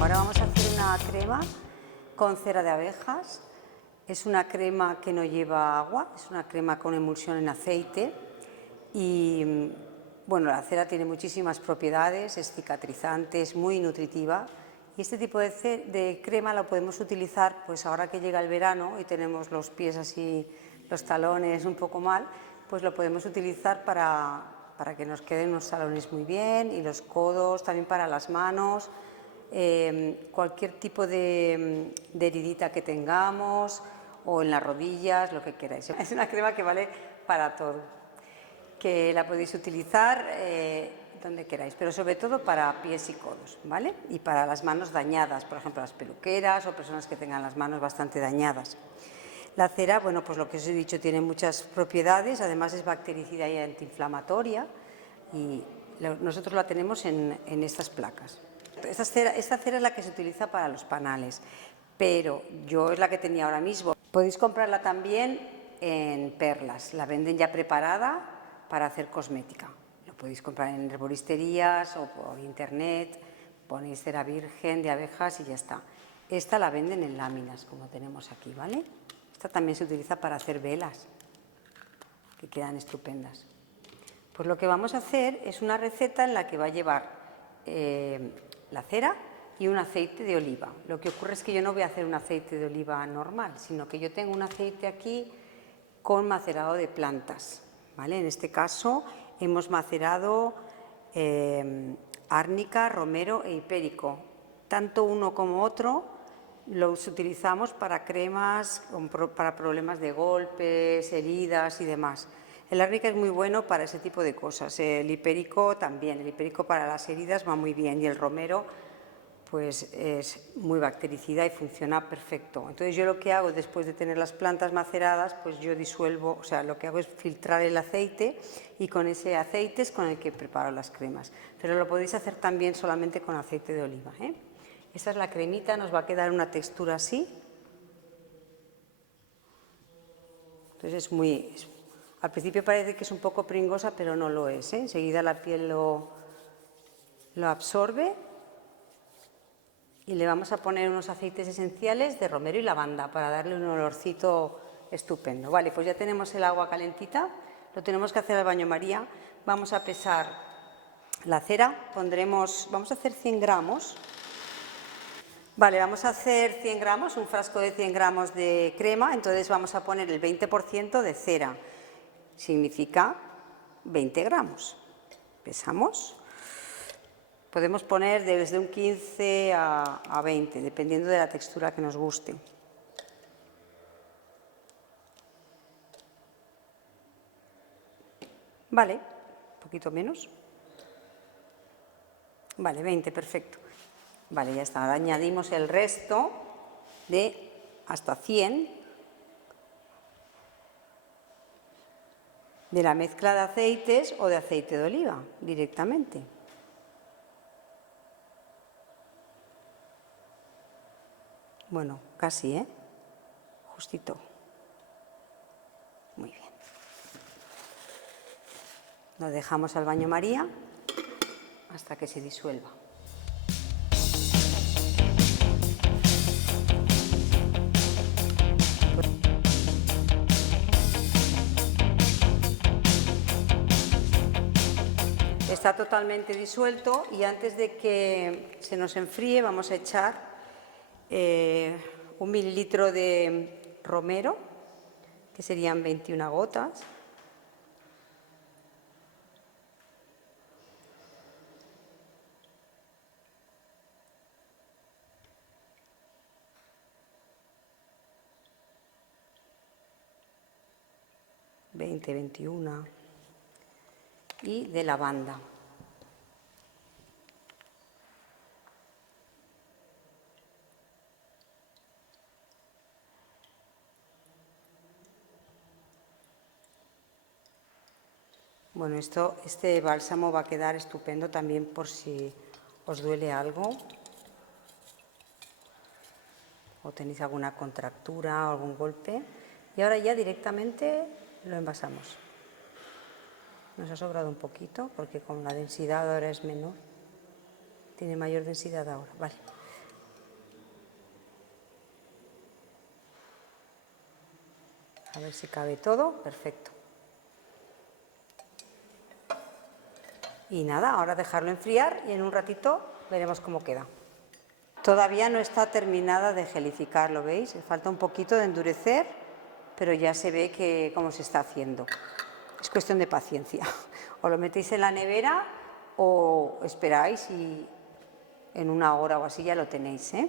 Ahora vamos a hacer una crema con cera de abejas. Es una crema que no lleva agua, es una crema con emulsión en aceite y bueno, la cera tiene muchísimas propiedades, es cicatrizante, es muy nutritiva y este tipo de crema la podemos utilizar pues ahora que llega el verano y tenemos los pies así, los talones un poco mal, pues lo podemos utilizar para que nos queden unos talones muy bien y los codos, también para las manos. Cualquier tipo de heridita que tengamos o en las rodillas, lo que queráis. Es una crema que vale para todo, que la podéis utilizar donde queráis, pero sobre todo para pies y codos, ¿vale? Y para las manos dañadas, por ejemplo, las peluqueras o personas que tengan las manos bastante dañadas. La cera, bueno, pues lo que os he dicho, tiene muchas propiedades, además es bactericida y antiinflamatoria y nosotros la tenemos en estas placas. Esta cera es la que se utiliza para los panales, pero yo es la que tenía ahora mismo. Podéis comprarla también en Perlas, la venden ya preparada para hacer cosmética. Lo podéis comprar en herboristerías o por internet, ponéis cera virgen de abejas y ya está. Esta la venden en láminas, como tenemos aquí, ¿vale? Esta también se utiliza para hacer velas, que quedan estupendas. Pues lo que vamos a hacer es una receta en la que va a llevar la cera y un aceite de oliva. Lo que ocurre es que yo no voy a hacer un aceite de oliva normal, sino que yo tengo un aceite aquí con macerado de plantas, ¿vale? En este caso hemos macerado árnica, romero e hipérico. Tanto uno como otro los utilizamos para cremas, para problemas de golpes, heridas y demás. El árnica es muy bueno para ese tipo de cosas, el hipérico también, el hipérico para las heridas va muy bien y el romero pues es muy bactericida y funciona perfecto. Entonces yo lo que hago después de tener las plantas maceradas, pues yo disuelvo, o sea, lo que hago es filtrar el aceite y con ese aceite es con el que preparo las cremas. Pero lo podéis hacer también solamente con aceite de oliva, ¿eh? Esta es la cremita, nos va a quedar una textura así. Entonces al principio parece que es un poco pringosa, pero no lo es, ¿eh? Enseguida la piel lo absorbe. Y le vamos a poner unos aceites esenciales de romero y lavanda para darle un olorcito estupendo. Vale, pues ya tenemos el agua calentita, lo tenemos que hacer al baño María. Vamos a pesar la cera, vamos a hacer 100 gramos. Vale, vamos a hacer 100 gramos, un frasco de 100 gramos de crema, entonces vamos a poner el 20% de cera, significa 20 gramos. Pesamos. Podemos poner desde un 15 a 20, dependiendo de la textura que nos guste. Vale, un poquito menos. Vale, 20, perfecto. Vale, ya está. Ahora añadimos el resto de hasta 100 de la mezcla de aceites o de aceite de oliva directamente. Bueno, casi, ¿eh? Justito. Muy bien. Lo dejamos al baño María hasta que se disuelva. Está totalmente disuelto y antes de que se nos enfríe vamos a echar 1 mililitro de romero, que serían 21 gotas. ...20, 21... y de lavanda. Bueno, este bálsamo va a quedar estupendo también por si os duele algo o tenéis alguna contractura o algún golpe. Y ahora ya directamente lo envasamos. Nos ha sobrado un poquito porque con la densidad ahora es menor. Tiene mayor densidad ahora. Vale. A ver si cabe todo, perfecto. Y nada, ahora dejarlo enfriar y en un ratito veremos cómo queda. Todavía no está terminada de gelificar, ¿lo veis? Le falta un poquito de endurecer, pero ya se ve que cómo se está haciendo. Es cuestión de paciencia. O lo metéis en la nevera o esperáis y en una hora o así ya lo tenéis, ¿eh?